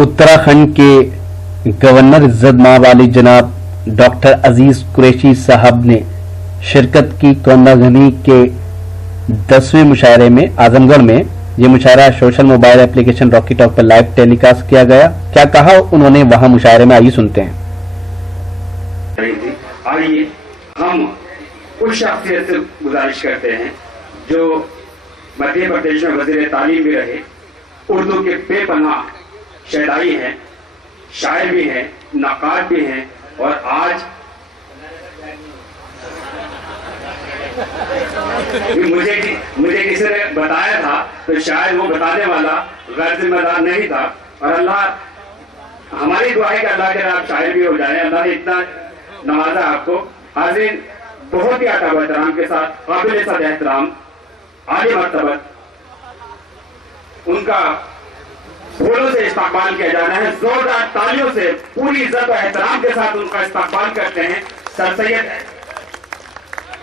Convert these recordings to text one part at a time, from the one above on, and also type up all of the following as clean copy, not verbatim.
उत्तराखंड के गवर्नर इज्जत माब वाली जनाब डॉक्टर अजीज कुरैशी साहब ने शिरकत की कोंडागानी के 10वें मुशायरे में आजमगढ़ में। ये मुशायरा social mobile application rocky talk पर लाइव टेलीकास्ट किया गया। क्या कहा उन्होंने वहां मुशायरे में, आइए सुनते हैं। आइए हम उस शख्सियत से गुजारिश करते हैं जो मध्य प्रदेश में वजीर तालीम भी रहे, उर्दू के बेपनाह शहदाई हैं, शायर भी हैं, नक़ाद भी हैं, और आज मुझे किसी ने बताया था तो शायद वो बताने वाला गैर जिम्मेदार नहीं था, और अल्लाह हमारी दुआ है कि अल्लाह के आप शायर भी हो जाए। अल्लाह ने इतना नवाजा आपको। हाज़रीन, बहुत ही अदब एहतराम के साथ काबिल एहतराम आली मर्तबत उनका फूलों से इस्तकबाल किया जाना है। जोरदार तालियों से पूरी इज्जत और एहतराम के साथ उनका इस्तकबाल करते हैं। सर सैयद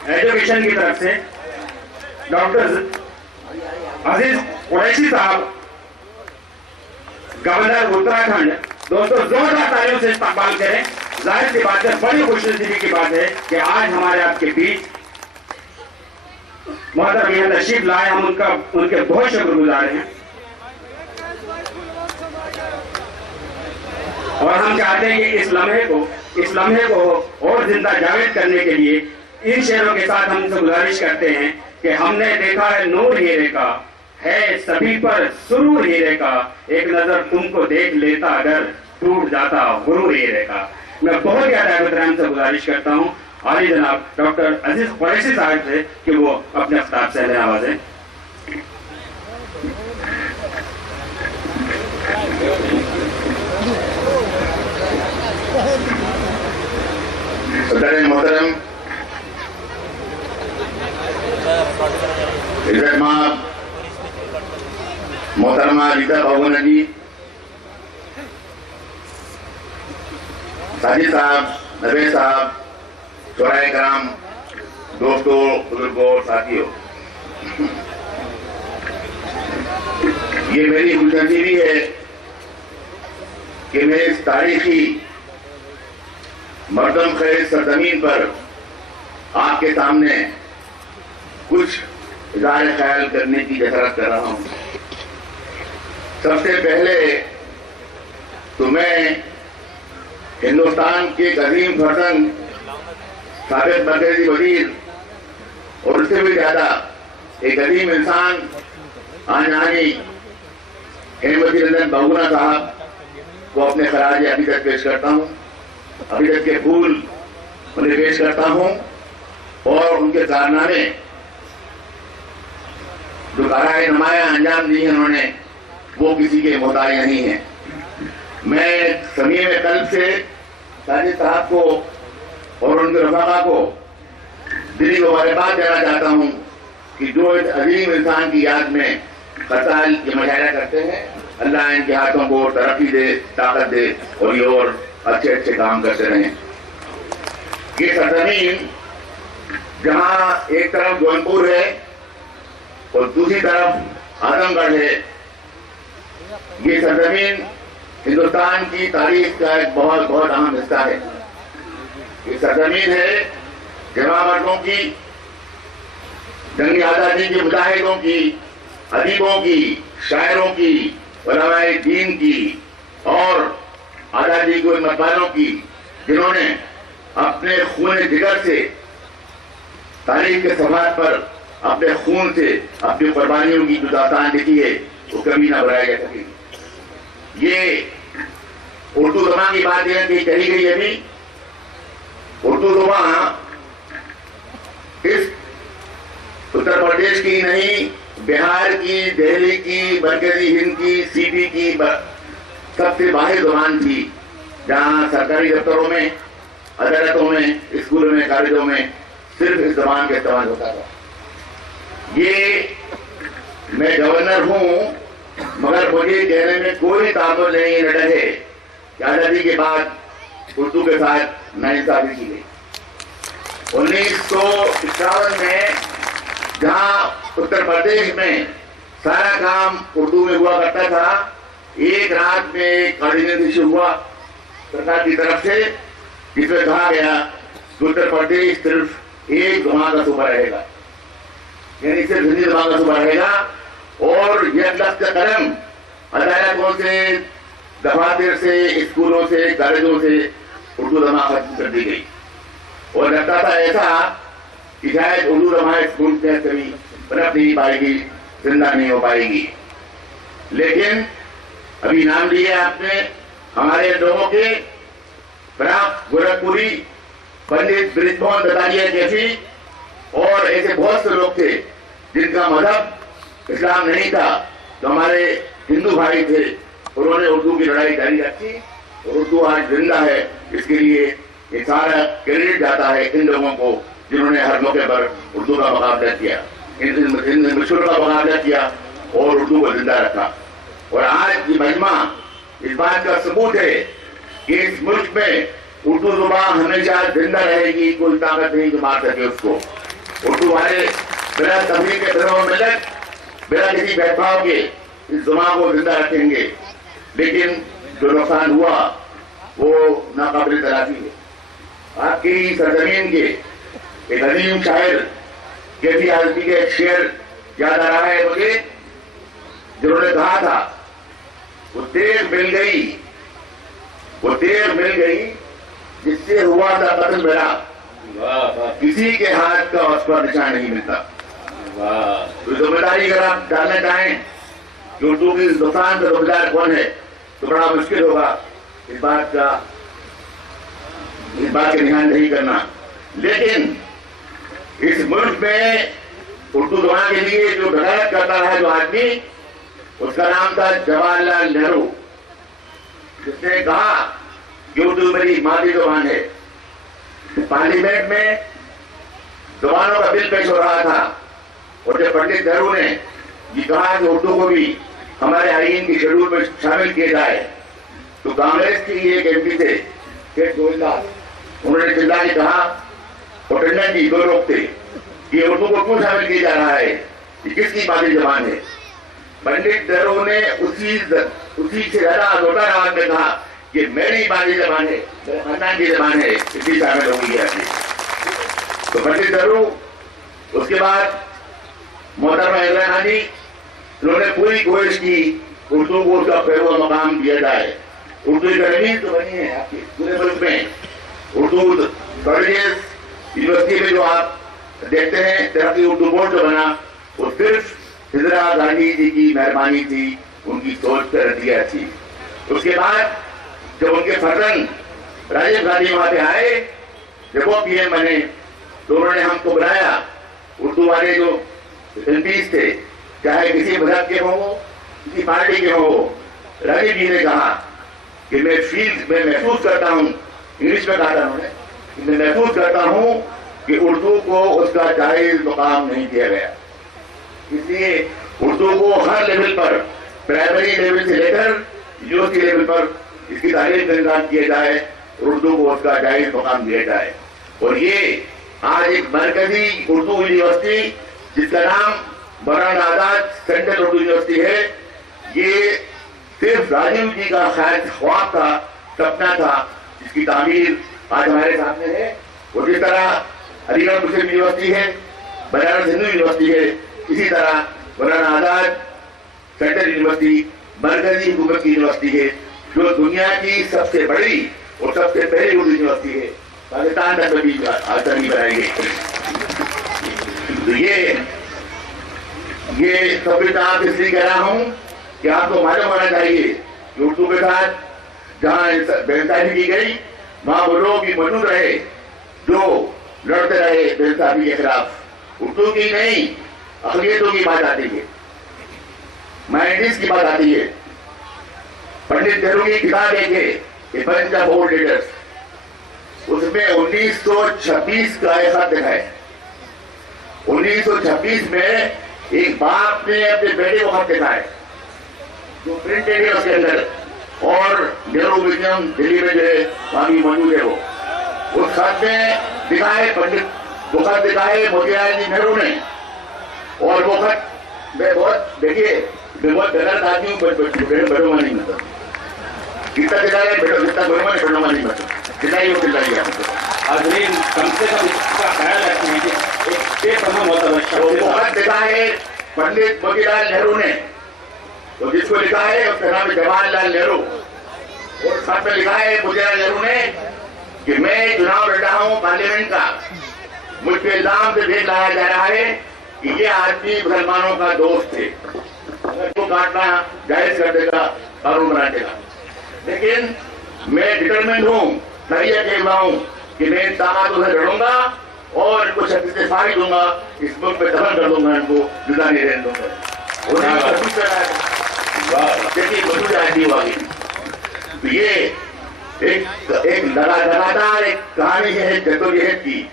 एजुकेशन की तरफ से डॉक्टर अजीज कुरैशी साहब, गवर्नर उत्तराखंड। दोस्तों, जोरदार तालियों से इस्तकबाल करें। जाहिर सी बात है, बड़ी खुशनसीबी की बात है कि आज हमारे आपके बीच मोहतरम यहाँ तशरीफ लाए। हम उनके बहुत शुक्रगुजार हैं, और हम चाहते हैं कि इस लम्हे को और जिंदा जावेद करने के लिए इन शेरों के साथ हम उनसे गुजारिश करते हैं कि हमने देखा है नूर हीरे का, है सभी पर सुरूर हीरे का, एक नजर तुमको देख लेता अगर टूट जाता गुरूर हीरे का। मैं बहुत ज्यादा एहतराम से गुजारिश करता हूँ आली जनाब डॉक्टर अजीज कुरैशी साहब से कि वो अपने खिताब से नवाजें। सदर मोहतरम इज्जत माब मोहतरमा रीता बाबूना जी, साजिद साहब, नबे साहब, शोराए कराम, दोस्तों, बुजुर्गों, साथियों, ये मेरी खुशनसीबी है कि मैं इस तारीखी मर्दम खेज सरजमीन पर आपके सामने कुछ इज़हार ख्याल करने की जसरत कर रहा हूं। सबसे पहले तो मैं हिंदुस्तान के अजीम फर्जंद साबिक़ मरकज़ी वज़ीर और उससे भी ज्यादा एक अजीम इंसान आनी हेमवती रंजन बहुगुणा साहब को अपने खराज अक़ीदत पेश करता हूँ। अक़ीदत के फूल उन्हें पेश करता हूँ, और उनके कारनामे जो काराए नुमाया अंजाम दिए उन्होंने, वो किसी के मोहताज नहीं है। मैं समीम कल्ब से साजिद साहब को और उनके रफ़ाक़ा को दिली मुबारकबाद देना चाहता हूँ कि जो इस अजीम इंसान की याद में क़ताल की मुशायरा करते हैं, अल्लाह इनके हाथों को तरक्की दे, ताकत दे, और ये और अच्छे अच्छे काम करते रहें। ये सरजमीन जहाँ एक तरफ जौनपुर है और दूसरी तरफ आजमगढ़ है, ये सरजमीन हिंदुस्तान की तारीख का एक बहुत बहुत अहम हिस्सा है। ये सरजमीन है जवां मर्दों की, जंगी आजादी के मुजाहिदों की, अदीबों की, शायरों की, उलमाए दीन की, और आजादी को हिम्मत वालों की, जिन्होंने अपने खून जिगर से तारीख के सवाल पर अपने खून से अपनी कुर्बानियों की जो दास्तान लिखी है वो कभी ना भुलाया जा सकेगी। ये उर्दू ज़बान की बात यह कि कही गई अभी, उर्दू ज़बान इस उत्तर प्रदेश की नहीं, बिहार की, दिल्ली की, मरकजी हिंद की, सीपी की सबसे वाहिद ज़बान थी जहाँ सरकारी दफ्तरों में, अदालतों में, स्कूलों में, कॉलेजों में सिर्फ इस ज़बान का इस्तेमाल होता था। ये मैं गवर्नर हूँ, मगर मुझे कहने में कोई तामुल नहीं न डरे कि आजादी के बाद उर्दू के साथ नाइंसाफी की गई। 1951 में जहाँ उत्तर प्रदेश में सारा काम उर्दू में हुआ करता था, ایک رات میں ایک آرڈیننس ایشو ہوا سرکار کی طرف سے جس میں کہا گیا کہ اتر پردیش صرف ایک زبان کا صوبہ رہے گا، یعنی صرف ہندی زبان کا صوبہ رہے گا، اور یہ لفظ قلم عدالتوں سے، دفاتر سے، اسکولوں سے، کالجوں سے اردو زبان ختم کر دی گئی، اور لگتا تھا ایسا کہ شاید اردو زبان اس ملک میں کبھی پنپ نہیں پائے گی، زندہ نہیں ہو پائے گی۔ لیکن ابھی نام لیا آپ نے ہمارے لوگوں کے، پراگ گورکھپوری، پنڈت برج موہن دتاریہ جیسی، اور ایسے بہت سے لوگ تھے جن کا مذہب اسلام نہیں تھا، جو ہمارے ہندو بھائی تھے، انہوں نے اردو کی لڑائی جاری رکھی، اور اردو آج زندہ ہے۔ اس کے لیے یہ سارا کریڈٹ جاتا ہے ان لوگوں کو جنہوں نے ہر موقع پر اردو کا مقابلہ کیا، ان مشہور کا مقابلہ کیا اور اردو کو زندہ رکھا۔ اور آج یہ مجمع اس بات کا ثبوت ہے کہ اس ملک میں اردو زبان ہمیشہ زندہ رہے گی، کوئی طاقت نہیں جو مار سکے اس کو۔ اردو والے بلا تفریق کے بنا ملت، بلا کسی بھید بھاؤ کے اس زبان کو زندہ رکھیں گے، لیکن جو نقصان ہوا وہ ناقابل تلافی ہے۔ آپ کی سرزمین کے ایک عظیم شاعر کیفی آزمی کے ایک شعر یاد آ رہا ہے مجھے، جنہوں نے کہا تھا وہ دیر مل گئی، وہ دیر مل گئی جس سے ہوا تھا قتل میرا، کسی کے ہاتھ کا اس پر نشان نہیں ملتا۔ تو ذمہ داری اگر آپ ڈالنا چاہیں کہ اردو کی نقصان کا ذمہ دار کون ہے تو بڑا مشکل ہوگا اس بات کی نشاندہی کرنا۔ لیکن اس ملک میں اردو زبان کے لیے جو بغاوت کرتا رہا جو آدمی، اس کا نام تھا جواہر لال نہرو، جس نے کہا کہ اردو میری مادری زبان ہے۔ پارلیمنٹ میں زبانوں کا بل پیش ہو رہا تھا، اور جب پنڈت نہرو نے یہ کہا کہ اردو کو بھی ہمارے آئین کی شیڈول میں شامل کیا جائے، تو کانگریس کی ایک ایم پی تھے انہوں نے چلا کے کہا، اور ٹنڈن جی دو لوگ تھے، کہ اردو کو کیوں شامل کیا جا رہا ہے، یہ کس کی مادری زبان ہے؟ پنڈت نہرو نے اسی سے زیادہ زوردار آواز میں کہا کہ میری مادری زبان ہے، میرے خاندان کی زبان ہے، اس لیے شامل ہو گئی ہے۔ تو پنڈت نہرو اس کے بعد محترمہ اندرا گاندھی، انہوں نے پوری کوشش کی اردو کو اس کا پہلو مقام دیا جائے۔ اردو اکیڈمی تو بنی ہے آپ کے پورے ملک میں، اردو کالجز، یونیورسٹی میں جو آپ دیکھتے ہیں ترقی اردو بورڈ جو بنا، وہ صرف اندرا گاندھی جی کی مہربانی تھی، ان کی سوچ پر نتیجہ تھی۔ اس کے بعد جب ان کے فرزند راجیو گاندھی وہاں پہ آئے، جب وہ پی ایم بنے، تو انہوں نے ہم کو بلایا، اردو والے جو ایم پیز تھے، چاہے کسی مذہب کے ہوں، کسی پارٹی کے ہوں، راجیو جی نے کہا کہ میں محسوس کرتا ہوں، انگلش میں کہا تھا انہوں نے، میں محسوس کرتا ہوں کہ اردو کو اس کا جائز مقام نہیں دیا گیا، اس لیے اردو کو ہر لیول پر، پرائمری لیول سے لے کر یونیورسٹی لیول پر اس کی تعلیم کا انتظام کیا جائے، اردو کو اس کا جائز مقام دیا جائے۔ اور یہ آج ایک مرکزی اردو یونیورسٹی جس کا نام مولانا آزاد سینٹرل اردو یونیورسٹی ہے، یہ صرف راجیو جی کا خواب تھا، سپنا تھا، جس کی تعمیر آج ہمارے سامنے ہے۔ اور جس طرح علی گڑھ مسلم یونیورسٹی ہے، بنارس ہندو یونیورسٹی ہے، اسی طرح مولانا آزاد سینٹرل یونیورسٹی مرکزی حکومت کی یونیورسٹی ہے، جو دنیا کی سب سے بڑی اور سب سے پہلی اردو یونیورسٹی ہے، پاکستان تک کبھی آج تک نہیں بنائی گئی۔ تو یہ سب آپ اس لیے کہہ رہا ہوں کہ آپ کو معلوم ہونا چاہیے کہ اردو کے ساتھ جہاں بے انصافی کی گئی، وہاں وہ لوگ بھی موجود رہے جو لڑتے رہے بے انصافی کے خلاف۔ اردو کی نہیں، اقلیتوں کی بات آتی ہے، مائنورٹیز کی بات آتی ہے۔ پنڈت نہرو کی کتاب ایک ہے، a bunch of old leaders, اس میں 1926 کا ایک خط لکھا ہے۔ 1926 میں ایک باپ نے اپنے بیٹے کو خط لکھا ہے جو پرنٹڈ ہے اس کے اندر، اور نہرو میوزیم دلی میں جو ہے وہاں بھی موجود ہے۔ وہ اس خط میں لکھا ہے، وہ خط لکھا ہے موتی لال جی نہرو نے، اور وہ خط میں بہت دیکھیے मैं बहुत गलत आदमी हूँ, बड़ों नहीं मतलब जितना चिल्लाए बैठो, जितना बड़ों नहीं मतलब चिल्लाइए वो चिल्लाइए आप। अग्रिम कम से कम इसका ख्याल रखें कि एक तमाम होता है। बहुत लिखा है पंडित मोतीलाल नेहरू ने, तो जिसको लिखा है उसका नाम है जवाहरलाल नेहरू, और साथ में लिखा है मोतीलाल नेहरू ने कि मैं चुनाव लड़ रहा हूँ पार्लियामेंट का, मुझ पे इल्जाम से भेद लगाया जा रहा है कि ये आदमी मुसलमानों का दोस्त थे, को काटना जायज कर देगा, कानून बना देगा। लेकिन मैं डिटरमेंट हूँ, नरिया के हूँ कि मैं ताकतों से लड़ूंगा और इनको शक्ति से फाड़ी दूंगा, इस मुल्क में दफन कर दूंगा, इनको जुदा नहीं रहने दूंगा। तो ये एक लगातार एक कहानी है जद्दोजहद की,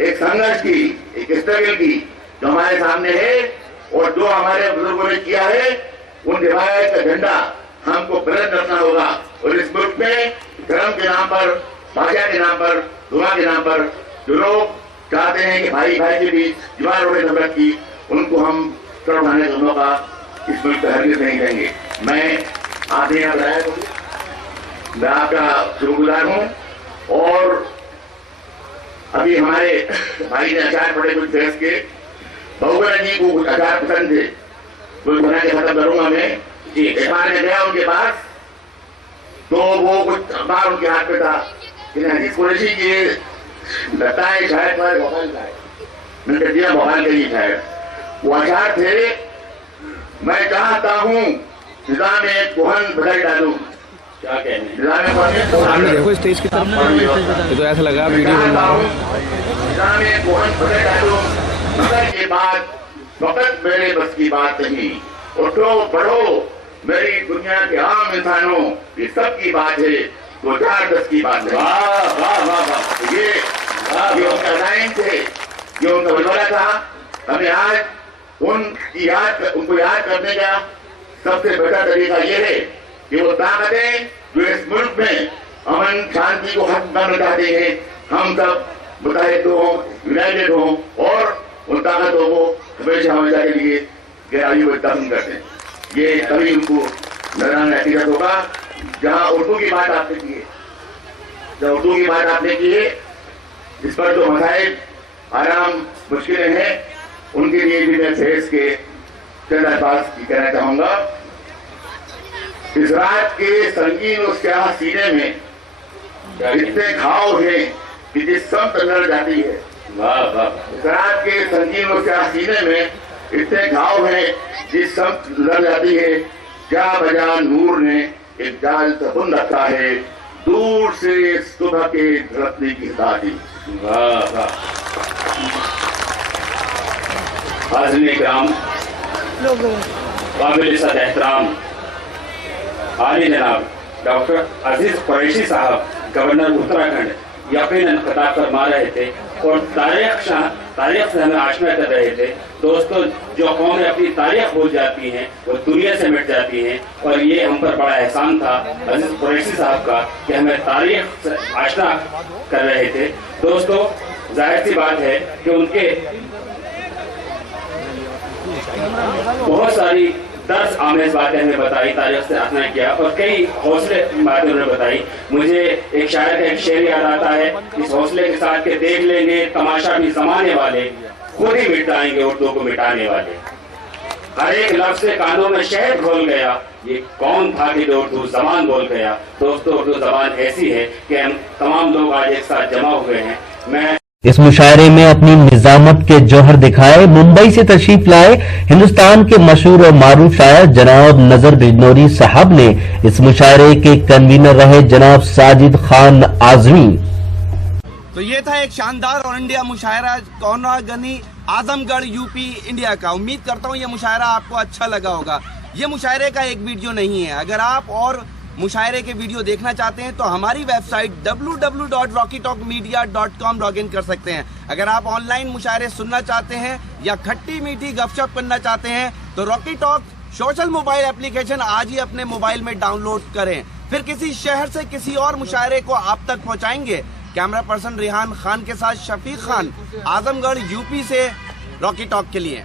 एक संघर्ष की, एक स्ट्रगल की जो हमारे सामने है, और जो हमारे बुजुर्गों ने किया है उन रिवायत का झंडा हमको बुलंद रखना होगा। और इस मुल्क में धर्म के नाम पर, भाषा के नाम पर, दुआ के नाम पर जो लोग चाहते हैं कि भाई भाई के बीच दीवार उड़े नफरत की, उनको हम सर उठाने का मौका इस मुल्क पर हरगिज़ नहीं देंगे। मैं आपने यहाँ बताया तो मैं आपका शुक्रगुजार हूँ। और अभी हमारे भाई ने अचार पड़े कुछ देश के, बहुगुणा जी को कुछ अचार पसंद थे, कुछ बना के खत्म करूंगा मैं। एक बार मैं गया उनके पास, तो वो कुछ अखबार उनके हाथ में था, अजीज कुरैशी की लगता है शायद भोपाल का है, मैंने दिया भोपाल का ही शायद वो अचार थे। मैं चाहता हूँ निजाम में कोहन बदल डालूं। क्या कहने देखो स्टेज की तरफ, तो ऐसा लगा वीडियो बन रहा हूँ। निजाम में कोहन बदल डालूं, मगर ये बात फकत मेरे बस की बात नहीं। उठो पढ़ो मेरी दुनिया के आम इंसानों, ये सब की बात है, वो 4-10 की बात है। वाह वाह वाह वाह, ये उनका लाइन थे, ये उनका बलवला था। हमें आज उनको याद करने का सबसे बेहतर तरीका ये है कि वो ताकतें जो इस मुल्क में अमन शांति को खत्म करना चाहते हैं, हम सब मुतहद हों, यूनाइटेड हों, और उन ताकतों को हमेशा हमेशा के लिए गहराई को दफन कर दें। ये तभी उनको नजराना हकीकत होगा। जहाँ उर्दू की बात आपने की है, जहाँ उर्दू की बात आपने की है, इस पर जो मसाइल आराम मुश्किलें हैं, उनके लिए भी मैं फेस के चंद अल्फाज कहना चाहूंगा। इस रात के संगीन और स्याह सीने में इतने घाव हैं कि जिस समत लड़ जाती है। वाह वाह, इस रात के संगीन और स्याह सीने में इतने घाव हैं जिस समत लड़ जाती है। जा बजा नूर ने एक जाल तबुन रखा है, दूर से सुबह के धड़कने की दादी। वाह वाह। हाज़िरीन इकराम, काबिल इज़्ज़त एहतराम आली जनाब डॉक्टर अजीज कुरैशी साहब गवर्नर उत्तराखंड यकीनन खिताब फरमा रहे थे और तारीख से हमें आशना कर रहे थे। दोस्तों, जो कौमें अपनी तारीख भूल जाती हैं वो दुनिया से मिट जाती हैं, और ये हम पर बड़ा एहसान था अजीज कुरैशी साहब का कि हमें तारीख से आशना कर रहे थे। दोस्तों, जाहिर सी बात है कि उनके बहुत सारी दर्स आमेज बातें हमें बताई, तारीख से आशना किया, और कई हौसले बातें उन्होंने बताई। मुझे एक शायर का एक शेर याद आता है, इस हौसले के साथ के देख लेंगे तमाशा भी जमाने वाले, खुद ही मिटाएंगे उर्दू को मिटाने वाले। हर एक लफ्ज़ से कानों में शहद घोल गया, ये कौन था कि जो उर्दू जबान बोल गया। दोस्तों, उर्दू जबान ऐसी है कि हम तमाम लोग आज एक साथ जमा हुए हैं। मैं इस मुशायरे में अपनी निजामत के जौहर दिखाए मुंबई से तशरीफ लाए हिंदुस्तान के मशहूर और मारूफ शायर जनाब नजर बिजनौरी साहब ने इस मुशायरे के कन्वीनर रहे जनाब साजिद खान आजमी। तो ये था एक शानदार और इंडिया मुशायरा कोनागनी आजमगढ़ यूपी इंडिया का। उम्मीद करता हूँ ये मुशायरा आपको अच्छा लगा होगा। ये मुशायरे का एक वीडियो नहीं है। अगर आप और मुशायरे के वीडियो देखना चाहते हैं तो हमारी वेबसाइट www.rockytalkmedia.com लॉग इन कर सकते हैं। अगर आप ऑनलाइन मुशायरे सुनना चाहते हैं या खट्टी मीठी गपशप करना चाहते हैं तो Rocky talk social mobile application आज ही अपने मोबाइल में डाउनलोड करें। फिर किसी शहर से किसी और मुशायरे को आप तक पहुंचाएंगे। कैमरा पर्सन रिहान खान के साथ शफीक खान, आजमगढ़ यूपी से रॉकी टॉक के लिए।